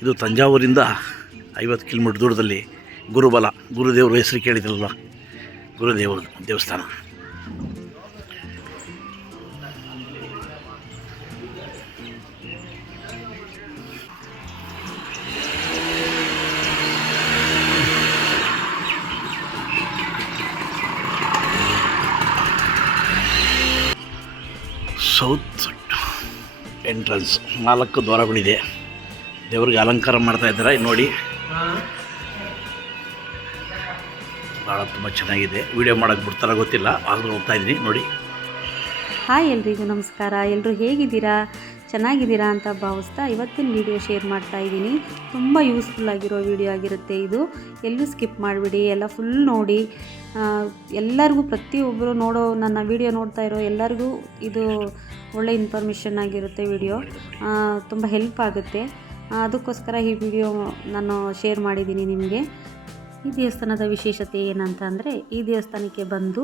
ಇದು ತಂಜಾವೂರಿಂದ 50 ಕಿಲೋಮೀಟ್ರ್ ದೂರದಲ್ಲಿ ಗುರುಬಲ, ಗುರುದೇವರು ಹೆಸರು ಕೇಳಿದ್ರಲ್ಲ, ಗುರುದೇವರು ದೇವಸ್ಥಾನ. South entrance 4 ದ್ವಾರಗಳಿದೆ. ದೇವರಿಗೆ ಅಲಂಕಾರ ಮಾಡ್ತಾ ಇದ್ದಾರೆ ನೋಡಿ. ಭಾಳ ತುಂಬ ಚೆನ್ನಾಗಿದೆ. ವಿಡಿಯೋ ಮಾಡೋಕ್ಕೆ ಬಿಡ್ತಾರ ಗೊತ್ತಿಲ್ಲ, ಆದರೂ ಹೋಗ್ತಾ ಇದ್ದೀನಿ ನೋಡಿ. ಹಾಯ್ ಎಲ್ರಿಗೂ ನಮಸ್ಕಾರ. ಎಲ್ಲರೂ ಹೇಗಿದ್ದೀರಾ? ಚೆನ್ನಾಗಿದ್ದೀರಾ ಅಂತ ಭಾವಿಸ್ತಾ ಇವತ್ತಿನ ವಿಡಿಯೋ ಶೇರ್ ಮಾಡ್ತಾ ಇದ್ದೀನಿ. ತುಂಬ ಯೂಸ್ಫುಲ್ ಆಗಿರೋ ವಿಡಿಯೋ ಆಗಿರುತ್ತೆ ಇದು. ಎಲ್ಲೂ ಸ್ಕಿಪ್ ಮಾಡಿಬಿಡಿ, ಎಲ್ಲ ಫುಲ್ ನೋಡಿ. ಎಲ್ಲರಿಗೂ, ಪ್ರತಿಯೊಬ್ಬರು ನನ್ನ ವಿಡಿಯೋ ನೋಡ್ತಾ ಇರೋ ಎಲ್ಲರಿಗೂ ಇದು ಒಳ್ಳೆ ಇನ್ಫಾರ್ಮೇಷನ್ ಆಗಿರುತ್ತೆ. ವಿಡಿಯೋ ತುಂಬ ಹೆಲ್ಪ್ ಆಗುತ್ತೆ. ಅದಕ್ಕೋಸ್ಕರ ಈ ವಿಡಿಯೋ ನಾನು ಶೇರ್ ಮಾಡಿದ್ದೀನಿ ನಿಮಗೆ. ಈ ದೇವಸ್ಥಾನದ ವಿಶೇಷತೆ ಏನಂತ ಅಂದರೆ, ಈ ದೇವಸ್ಥಾನಕ್ಕೆ ಬಂದು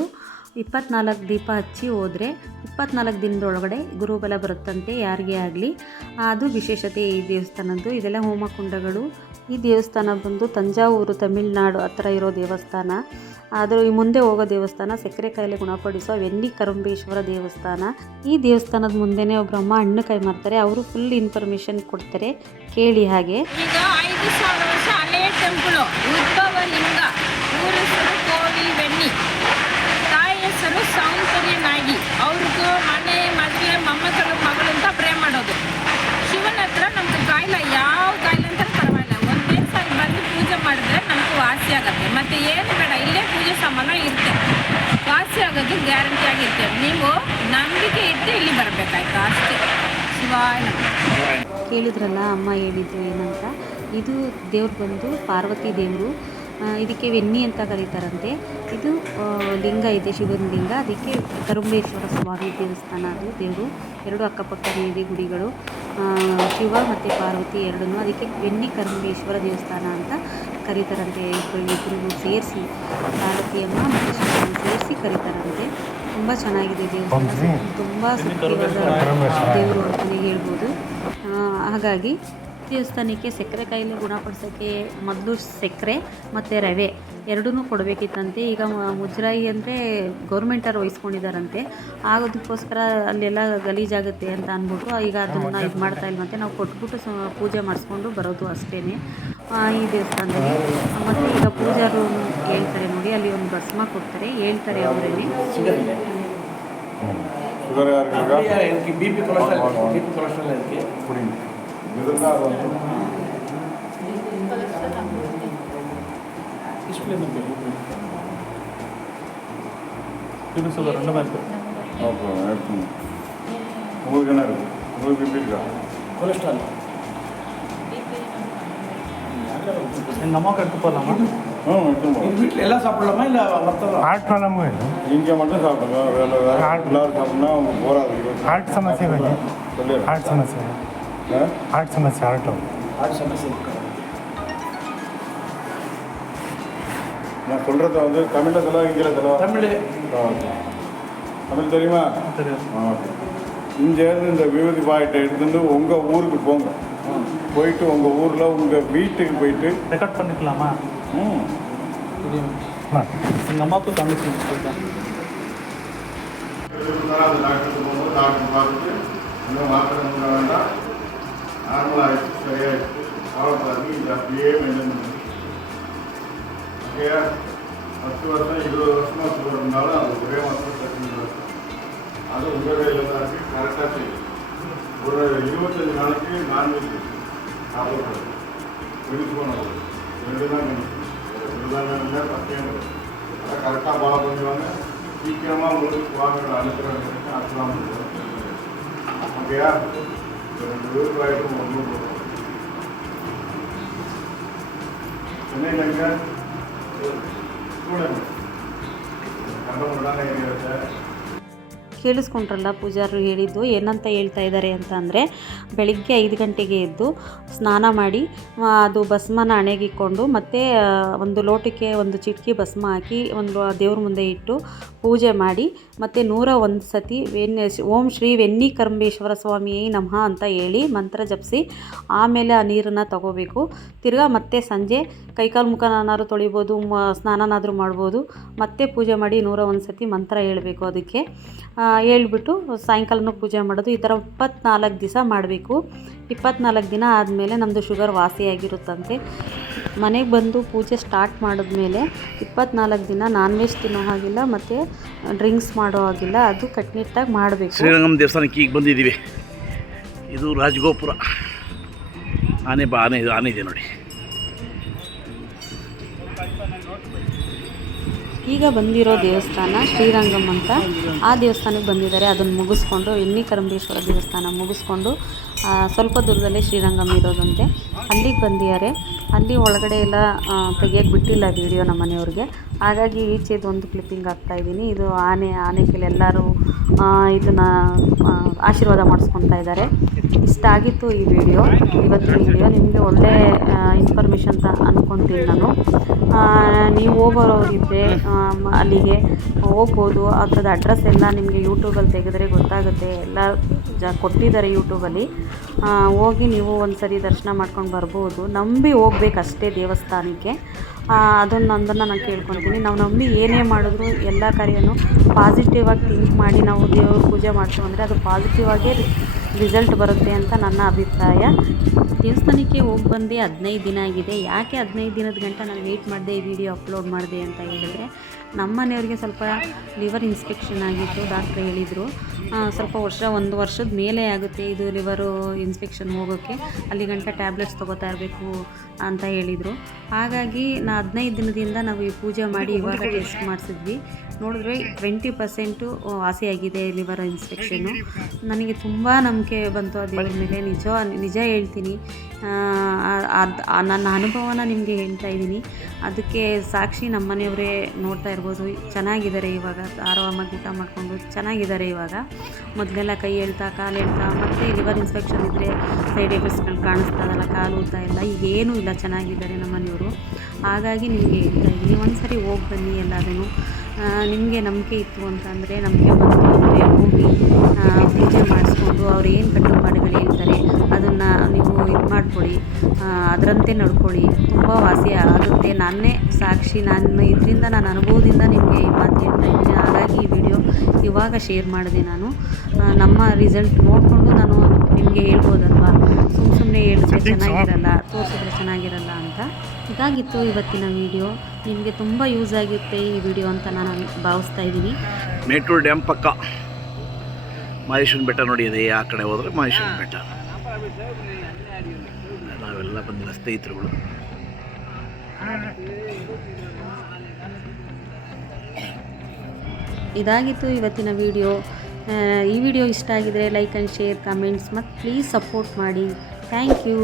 24 ದೀಪ ಹಚ್ಚಿ ಹೋದರೆ 24 ದಿನದೊಳಗಡೆ ಗುರುಬಲ ಬರುತ್ತಂತೆ ಯಾರಿಗೇ ಆಗಲಿ. ಅದು ವಿಶೇಷತೆ ಈ ದೇವಸ್ಥಾನದ್ದು. ಇದೆಲ್ಲ ಹೋಮಕುಂಡಗಳು. ಈ ದೇವಸ್ಥಾನ ಬಂದು ತಂಜಾವೂರು, ತಮಿಳುನಾಡು ಹತ್ರ ಇರೋ ದೇವಸ್ಥಾನ. ಆದರೆ ಈ ಮುಂದೆ ಹೋಗೋ ದೇವಸ್ಥಾನ ಸಕ್ಕರೆ ಕಾಯಿಲೆ ಗುಣಪಡಿಸೋ ವೆನ್ನಿ ಕರಂಬೇಶ್ವರ ದೇವಸ್ಥಾನ. ಈ ದೇವಸ್ಥಾನದ ಮುಂದೆನೇ ಒಬ್ಬರಮ್ಮ ಹಣ್ಣುಕಾಯಿ ಮಾರ್ತಾರೆ. ಅವರು ಫುಲ್ ಇನ್ಫಾರ್ಮೇಷನ್ ಕೊಡ್ತಾರೆ, ಕೇಳಿ ಹಾಗೆ. ಈಗ 5000 ವರ್ಷ ಹಳೆಯ ಟೆಂಪಲು, ಉದ್ಭವ ಲಿಂಗ, ಊರ ಹೆಸರು ಕೋವಿಲ್ ವೆನ್ನಿ, ತಾಯಿ ಹೆಸರು ಸೌಂದರ್ಯ ನಾಗಿ. ಅವ್ರಿಗೂ ಮನೆ, ಮದುವೆ, ಮೊಮ್ಮಕ್ಕಳು, ಮಗಳು ಅಂತ ಪ್ರೇ ಮಾಡೋದು. ಶಿವನ ಹತ್ರ ನಮ್ಗೆ ಕಾಯಿಲೆ, ಯಾವ ಕಾಯಿಲೆ ಅಂತ ಪರವಾಗಿಲ್ಲ, ಒಂದೇ ಸಾರಿ ಬಂದು ಪೂಜೆ ಮಾಡಿದ್ರೆ ನಮ್ಗೆ ವಾಸಿ ಆಗುತ್ತೆ. ಮತ್ತು ಏನು ಬೇಡ, ಇಲ್ಲೇ ಪೂಜೆ ಸಾಮಾನು ಇರುತ್ತೆ, ವಾಸಿ ಆಗೋದು ಗ್ಯಾರಂಟಿ ಆಗಿರುತ್ತೆ. ನೀವು ನಂಬಿಕೆ ಇಟ್ಟು ಇಲ್ಲಿ ಬರಬೇಕಾಯ್ತು ಅಷ್ಟೇ. ಶಿವಾಯ ಕೇಳಿದ್ರಲ್ಲ ಅಮ್ಮ ಹೇಳಿದ್ದು ಏನಂತ. ಇದು ದೇವ್ರು ಬಂದು ಪಾರ್ವತಿ ದೇವರು. ಇದಕ್ಕೆ ವೆನ್ನಿ ಅಂತ ಕರೀತಾರಂತೆ. ಇದು ಲಿಂಗ ಇದೆ, ಶಿವನ ಲಿಂಗ. ಅದಕ್ಕೆ ಕರುಂಬೇಶ್ವರ ಸ್ವಾಮಿ ದೇವಸ್ಥಾನ. ಅದು ದೇವರು ಎರಡು ಅಕ್ಕಪಕ್ಕನೇ ಇದೆ ಗುಡಿಗಳು, ಶಿವ ಮತ್ತು ಪಾರ್ವತಿ ಎರಡೂ. ಅದಕ್ಕೆ ವೆನ್ನಿ ಕರುಂಬೇಶ್ವರ ದೇವಸ್ಥಾನ ಅಂತ ಕರೀತಾರಂತೆ. ಇಬ್ಬರು ಸೇರಿಸಿ, ಪಾರ್ವತಿಯಮ್ಮ ಮತ್ತು ಶಿವನ ಸೇರಿಸಿ ಕರೀತಾರಂತೆ. ತುಂಬ ಚೆನ್ನಾಗಿದೆ ದೇವಸ್ಥಾನ, ತುಂಬ ಶಕ್ತಿವಾದ ದೇವರು ಅಂತಲೇ ಹೇಳ್ಬೋದು. ಹಾಗಾಗಿ ದೇವಸ್ಥಾನಕ್ಕೆ ಸಕ್ಕರೆ ಕಾಯಿಲೆ ಗುಣಪಡಿಸೋಕ್ಕೆ ಮೊದಲು ಸಕ್ಕರೆ ಮತ್ತು ರವೆ ಎರಡೂ ಕೊಡಬೇಕಿತ್ತಂತೆ. ಈಗ ಮುಜರಾಯಿ ಅಂದರೆ ಗೌರ್ಮೆಂಟವ್ರು ವಹಿಸ್ಕೊಂಡಿದ್ದಾರಂತೆ. ಆಗೋದಕ್ಕೋಸ್ಕರ ಅಲ್ಲೆಲ್ಲ ಗಲೀಜಾಗುತ್ತೆ ಅಂತ ಅಂದ್ಬಿಟ್ಟು ಈಗ ಅದನ್ನು ಇದು ಮಾಡ್ತಾ ಇಲ್ವಂತೆ. ನಾವು ಕೊಟ್ಬಿಟ್ಟು ಪೂಜೆ ಮಾಡಿಸ್ಕೊಂಡು ಬರೋದು ಅಷ್ಟೇ ಈ ದೇವಸ್ಥಾನದಲ್ಲಿ. ಮತ್ತು ಈಗ ಪೂಜಾರು ಹೇಳ್ತಾರೆ ನೋಡಿ, ಅಲ್ಲಿ ಒಂದು ಭಸ್ಮ ಕೊಡ್ತಾರೆ, ಹೇಳ್ತಾರೆ ಅವರೇನೆ. நமக்கு எடுத்து போகலாமா? வீட்டில் எல்லாம் சாப்பிடலாமா இல்லை ஆட் பண்ணலாமா? இங்கே மட்டும் சாப்பிடுங்க, வேலை எல்லாரும் சாப்பிட்னா அவங்க போகாது. ஆட் சமஸ்யா வேணும், ஆட் சமஸ்யா, ஆட் சமஸ்யா, ஆட் சமஸ்யா. நான் சொல்கிறத வந்து தமிழில் சொல்ல, இங்கிலீஷில் சொல்ல. தமிழ் தெரியுமா? தெரியும். இங்கேருந்து இந்த விபூதி பாக்கெட்டை எடுத்துட்டு உங்கள் ஊருக்கு போங்க. போயிட்டு உங்கள் ஊரில் உங்கள் வீட்டுக்கு போயிட்டு ரெக்கார்ட் பண்ணிக்கலாமா? எங்கள் அம்மாவுக்கும் தமிழ் சொல்லிட்டேன். அந்த டாக்டருக்கு போகும்போது டாக்டர் பார்த்துட்டு இன்னும் மாத்திரை பண்ண வேண்டாம், நார்மலாகிடுச்சு, சரியாயிடுச்சு, கவலைப்படாது, இது அப்படியே மெயின்டைன் பண்ணி. ஓகேயா? 10 வருஷம் 20 வருஷமாக சுகர் இருந்தாலும் அது ஒரே மாதம் பிரச்சனை. அது உங்கள் கையில் தான் இருக்குது, கரெக்டாக செய்யும். ஒரு 25 நாளைக்கு நான்வெஜ் சாப்பிடக்கூடாது, வெடிச்சு போனது 2 தான் இல்லை, 10 அதை கரெக்டாக ஃபாலோ பண்ணுவாங்க. சீக்கிரமாக உங்களுக்கு வாங்க அனுப்புகிறாங்க, அதெல்லாம் ஓகேயா? 2 பேருக்கு ஆகிடும், 1 போடுவோம். சென்னையில் எங்கே ஸ்டூடெண்ட் கண்டமுடான ஏரியாவில் ಕೇಳಿಸ್ಕೊಂಡ್ರಲ್ಲ ಪೂಜಾರರು ಹೇಳಿದ್ದು ಏನಂತ ಹೇಳ್ತಾ ಇದ್ದಾರೆ ಅಂತ ಅಂದರೆ, ಬೆಳಿಗ್ಗೆ 5 ಗಂಟೆಗೆ ಎದ್ದು ಸ್ನಾನ ಮಾಡಿ ಅದು ಭಸ್ಮನ ಹಣೆಗಿಕ್ಕೊಂಡು ಮತ್ತು ಒಂದು ಲೋಟಕ್ಕೆ ಒಂದು ಚಿಟಕಿ ಭಸ್ಮ ಹಾಕಿ ಒಂದು ದೇವ್ರ ಮುಂದೆ ಇಟ್ಟು ಪೂಜೆ ಮಾಡಿ ಮತ್ತು 101 ಸತಿ ಓಂ ಶ್ರೀ ವೆನ್ನಿಕರಂಬೇಶ್ವರ ಸ್ವಾಮಿಯೇ ನಮಃ ಅಂತ ಹೇಳಿ ಮಂತ್ರ ಜಪಿಸಿ ಆಮೇಲೆ ಆ ನೀರನ್ನು ತಗೋಬೇಕು. ತಿರ್ಗಾ ಮತ್ತೆ ಸಂಜೆ ಕೈಕಾಲು ಮುಖನಾದ್ರು ತೊಳಿಬೋದು, ಸ್ನಾನನಾದರೂ ಮಾಡ್ಬೋದು. ಮತ್ತೆ ಪೂಜೆ ಮಾಡಿ 101 ಸತಿ ಮಂತ್ರ ಹೇಳಬೇಕು. ಅದಕ್ಕೆ ಹೇಳ್ಬಿಟ್ಟು ಸಾಯಂಕಾಲನೂ ಪೂಜೆ ಮಾಡೋದು. ಈ ಥರ 24 ದಿವಸ ಮಾಡಬೇಕು. 24 ದಿನ ಆದಮೇಲೆ ನಮ್ಮದು ಶುಗರ್ ವಾಸಿಯಾಗಿರುತ್ತಂತೆ. ಮನೆಗೆ ಬಂದು ಪೂಜೆ ಸ್ಟಾರ್ಟ್ ಮಾಡಿದ್ಮೇಲೆ 24 ದಿನ ನಾನ್ ವೆಜ್ ತಿನ್ನೋ ಹಾಗಿಲ್ಲ ಮತ್ತು ಡ್ರಿಂಕ್ಸ್ ಮಾಡೋ ಹಾಗಿಲ್ಲ. ಅದು ಕಟ್ನಿಟ್ಟಾಗಿ ಮಾಡಬೇಕು. ಶ್ರೀರಂಗಂ ದೇವಸ್ಥಾನಕ್ಕೆ ಈಗ ಬಂದಿದ್ದೀವಿ. ಇದು ರಾಜಗೋಪುರ. ಆನೆ ಇದೆ ನೋಡಿ. ಈಗ ಬಂದಿರೋ ದೇವಸ್ಥಾನ ಶ್ರೀರಂಗಂ ಅಂತ. ಆ ದೇವಸ್ಥಾನಕ್ಕೆ ಬಂದಿದ್ದಾರೆ. ಅದನ್ನು ಮುಗಿಸ್ಕೊಂಡು ವೆನ್ನಿಕರಂಬೇಶ್ವರ ದೇವಸ್ಥಾನ ಮುಗಿಸ್ಕೊಂಡು ಸ್ವಲ್ಪ ದೂರದಲ್ಲೇ ಶ್ರೀರಂಗಂ ಇರೋದಂತೆ. ಅಲ್ಲಿಗೆ ಬಂದಿದ್ದಾರೆ. ಅಲ್ಲಿ ಒಳಗಡೆ ಎಲ್ಲ ತೆಗಿಯೋಕ್ಕೆ ಬಿಟ್ಟಿಲ್ಲ ವೀಡಿಯೋ ನಮ್ಮ ಮನೆಯವ್ರಿಗೆ. ಹಾಗಾಗಿ ಈಚೆದು ಒಂದು ಕ್ಲಿಪ್ಪಿಂಗ್ ಹಾಕ್ತಾಯಿದ್ದೀನಿ. ಇದು ಆನೆ ಕೆಲ ಎಲ್ಲರೂ ಇದನ್ನು ಆಶೀರ್ವಾದ ಮಾಡಿಸ್ಕೊತಾ ಇದ್ದಾರೆ. ಇಷ್ಟ ಆಗಿತ್ತು ಈ ವಿಡಿಯೋ, ಇವತ್ತಿನ ವಿಡಿಯೋ. ನಿಮಗೆ ಒಳ್ಳೆ ಇನ್ಫಾರ್ಮೇಷನ್ ಅಂತ ಅಂದ್ಕೊತೀನಿ ನಾನು. ನೀವು ಹೋಗೋರಿದ್ದರೆ ಅಲ್ಲಿಗೆ ಹೋಗ್ಬೋದು. ಅದ್ರದ್ದು ಅಡ್ರೆಸ್ ಎಲ್ಲ ನಿಮಗೆ ಯೂಟ್ಯೂಬಲ್ಲಿ ತೆಗೆದ್ರೆ ಗೊತ್ತಾಗುತ್ತೆ. ಎಲ್ಲ ಕೊಟ್ಟಿದ್ದಾರೆ ಯೂಟ್ಯೂಬಲ್ಲಿ. ಹೋಗಿ ನೀವು ಒಂದು ಸರಿ ದರ್ಶನ ಮಾಡ್ಕೊಂಡು ಬರ್ಬೋದು. ನಂಬಿ ಹೋಗ್ಬೇಕಷ್ಟೇ ದೇವಸ್ಥಾನಕ್ಕೆ. ಅದನ್ನು ನಾನು ಕೇಳ್ಕೊತೀನಿ. ನಾವು ನಂಬಿ ಏನೇ ಮಾಡಿದ್ರು ಎಲ್ಲ ಕಾರ್ಯನೂ ಪಾಸಿಟಿವ್ ಆಗಿ ಥಿಂಕ್ ಮಾಡಿ ನಾವು ದೇವ್ರ ಪೂಜೆ ಮಾಡ್ತೀವಿ ಅಂದರೆ ಅದು ಪಾಸಿಟಿವ್ ಆಗೇ ರಿಸಲ್ಟ್ ಬರುತ್ತೆ ಅಂತ ನನ್ನ ಅಭಿಪ್ರಾಯ. ದೇವಸ್ಥಾನಕ್ಕೆ ಹೋಗಿ ಬಂದು 15 ದಿನ ಆಗಿದೆ. ಯಾಕೆ 15 ದಿನದ ಗಂಟ ನಾನು ವೆಯ್ಟ್ ಮಾಡಿದೆ ಈ ವಿಡಿಯೋ ಅಪ್ಲೋಡ್ ಮಾಡಿದೆ ಅಂತ ಹೇಳಿದರೆ, ನಮ್ಮ ಮನೆಯವ್ರಿಗೆ ಸ್ವಲ್ಪ ಲಿವರ್ ಇನ್ಸ್ಪೆಕ್ಷನ್ ಆಗಿತ್ತು. ಡಾಕ್ಟ್ರ್ ಹೇಳಿದರು ಸ್ವಲ್ಪ ಒಂದು ವರ್ಷದ ಮೇಲೆ ಆಗುತ್ತೆ ಇದು ಲಿವರು ಇನ್ಸ್ಪೆಕ್ಷನ್ ಹೋಗೋಕ್ಕೆ, ಅಲ್ಲಿ ಗಂಟ ಟ್ಯಾಬ್ಲೆಟ್ಸ್ ತೊಗೋತಾ ಇರಬೇಕು ಅಂತ ಹೇಳಿದರು. ಹಾಗಾಗಿ 15 ದಿನದಿಂದ ನಾವು ಈ ಪೂಜೆ ಮಾಡಿ ಇವಾಗ ಟೆಸ್ಟ್ ಮಾಡಿಸಿದ್ವಿ. ನೋಡಿದ್ರೆ 20% ವಾಸಿಯಾಗಿದೆ ಲಿವರ್ ಇನ್ಸ್ಪೆಕ್ಷನ್ನು. ನನಗೆ ತುಂಬ ನಂಬಿಕೆ ಬಂತು ಆ ದೇವ್ರ ಮೇಲೆ. ನಿಜ ಹೇಳ್ತೀನಿ. ನನ್ನ ಅನುಭವನ ನಿಮಗೆ ಹೇಳ್ತಾ ಇದ್ದೀನಿ. ಅದಕ್ಕೆ ಸಾಕ್ಷಿ ನಮ್ಮ ಮನೆಯವರೇ ನೋಡ್ತಾ ಇರ್ಬೋದು. ಚೆನ್ನಾಗಿದ್ದಾರೆ ಇವಾಗ, ಆರಾಮಾಗಿ ಊಟ ಮಾಡಿಕೊಂಡು ಚೆನ್ನಾಗಿದ್ದಾರೆ ಇವಾಗ. ಮೊದಲೆಲ್ಲ ಕೈ ಹೇಳ್ತಾ ಕಾಲು ಹೇಳ್ತಾ ಮತ್ತು ಲಿವರ್ ಇನ್ಸ್ಪೆಕ್ಷನ್ ಇದ್ದರೆ ಸೈಡ್ ಎಫೆಕ್ಟ್ಸ್ಗಳು ಕಾಣಿಸ್ತದಲ್ಲ, ಕಾಲು ಊತ ಎಲ್ಲ, ಈಗ ಏನೂ ಇಲ್ಲ, ಚೆನ್ನಾಗಿದ್ದಾರೆ ನಮ್ಮ ಮನೆಯವರು. ಹಾಗಾಗಿ ನಿಮಗೆ ಹೇಳ್ತಾ ಇದ್ದೀನಿ, ಒಂದು ಸರಿ ಹೋಗಿ ಬನ್ನಿ. ಎಲ್ಲದೂ ನಿಮಗೆ ನಂಬಿಕೆ ಇತ್ತು ಅಂತಂದರೆ, ನಂಬಿಕೆ ಬಂತು ಅಂದರೆ ಹೋಗಿ ಪೂಜೆ ಮಾಡಿಸ್ಕೊಂಡು ಅವ್ರು ಏನು ಕಟ್ಟುಪಾಡುಗಳು ಹೇಳ್ತಾರೆ ಅದನ್ನು ನೀವು ಇದು ಮಾಡಿಕೊಡಿ, ಅದರಂತೆ ನಡ್ಕೊಳ್ಳಿ. ತುಂಬ ವಾಸಿ ಆಗುತ್ತೆ. ನಾನೇ ಸಾಕ್ಷಿ. ಇದರಿಂದ ನಾನು ಅನುಭವದಿಂದ ನಿಮಗೆ ಈ ಮಾತು ಹೇಳ್ತಾ ಇದ್ದೀನಿ. ಹಾಗಾಗಿ ಈ ವಿಡಿಯೋ ಇವಾಗ ಶೇರ್ ಮಾಡಿದೆ ನಾನು. ನಮ್ಮ ರಿಸಲ್ಟ್ ನೋಡಿಕೊಂಡು ನಾನು ನಿಮಗೆ ಹೇಳ್ಬೋದಲ್ವ, ಸುಮ್ಮನೆ ಹೇಳಿದ್ರೆ ಚೆನ್ನಾಗಿರಲ್ಲ, ತೋರಿಸಿದ್ರೆ ಚೆನ್ನಾಗಿರಲ್ಲ ಅಂತ. ಇದಾಗಿತ್ತು ಇವತ್ತಿನ ವಿಡಿಯೋ. ನಿಮಗೆ ತುಂಬ ಯೂಸ್ ಆಗುತ್ತೆ ಈ ವಿಡಿಯೋ ಅಂತ ನಾನು ಭಾವಿಸ್ತಾ ಇದ್ದೀನಿ. ಮೇಟೂರು ಡ್ಯಾಮ್ ಪಕ್ಕ ಮಹೇಶ್ವರನ ಬೆಟ್ಟ ನೋಡಿ ಇದೆ. ಆ ಕಡೆ ಹೋದರೆ ಮಹೇಶ್ವರನ ಬೆಟ್ಟ. ನಾವೆಲ್ಲ ಬಂದಿಲ್ಲ ಸ್ನೇಹಿತರುಗಳು. ಇದಾಗಿತ್ತು ಇವತ್ತಿನ ವಿಡಿಯೋ. ಈ ವಿಡಿಯೋ ಇಷ್ಟ ಆಗಿದರೆ ಲೈಕ್ ಆ್ಯಂಡ್ ಶೇರ್, ಕಮೆಂಟ್ಸ್ ಮತ್ತು ಪ್ಲೀಸ್ ಸಪೋರ್ಟ್ ಮಾಡಿ. Thank you.